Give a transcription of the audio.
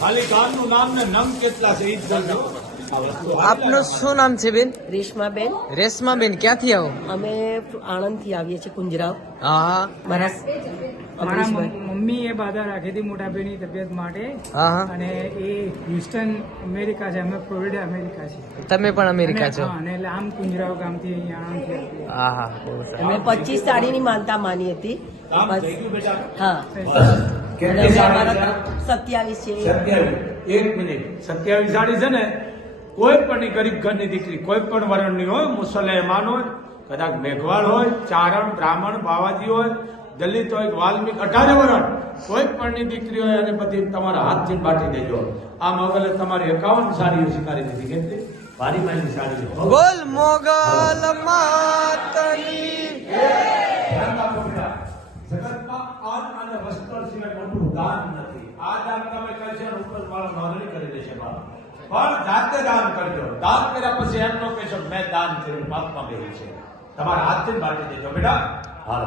ખાલી ગામનું નામ ને નમ કેટલા છે ઈ જ બોલજો. આપનું શું નામ છે બેન? રેશમાબેન. રેશમા બેન ક્યાંથી આવો? અમે આણંદથી આવીએ છીએ કુંજરાવ હા. મારા મારા મમ્મી એ મમ્મીએ બાધા રાખી હતી મોટા ભાઈની તબિયત માટે. અને એ હ્યુસ્ટન અમેરિકા છે અમે ફ્લોરિડા અમેરિકા છે તમે પણ અમેરિકા છો? અને એટલે આમ કુંજરાવ ગામથી અહીંયા આણંદથી આવીએ. હા હા અમે પચીસ સાડીની માનતા માની હતી. કામ બસ. થઈ ગયું બેટા. હા. સત્યાવીસ છે. સત્યાવીસ. એક મિનિટ. સત્યાવીસ સાડી છે ને કોઈ પણ ગરીબ ઘરની દીકરી કોઈ પણ વર્ણની હોય મુસલમાન હોય કદાચ મેઘવાળ હોય ચારણ બ્રાહ્મણ બાવાજી હોય દલિત હોય વાલ્મિક અઢારે વરણ કોઈ દીકરી હોય અને બધી તમારા હાથથી બાટી દેજો. આ મોગલે તમારી એકાવન સાડીઓ સ્વીકારી દીધી. કેટલી? ભારી માની સાડી મોગલ માતની. જગતમાં અન્ન અને વસ્ત્ર સિવાય મોટું દાન નથી. આ દાન તમે કરશો ઉપર વાળો નોંધણી કરી દેશે બાપ. પણ જાતે દાન કરજો. દાન કર્યા પછી એમ ન કહેશો, મેં દાન કર્યું પાપમાં ગઈ છે. તમારા હાથથી બાંધી દેજો, બેટા. હાલો.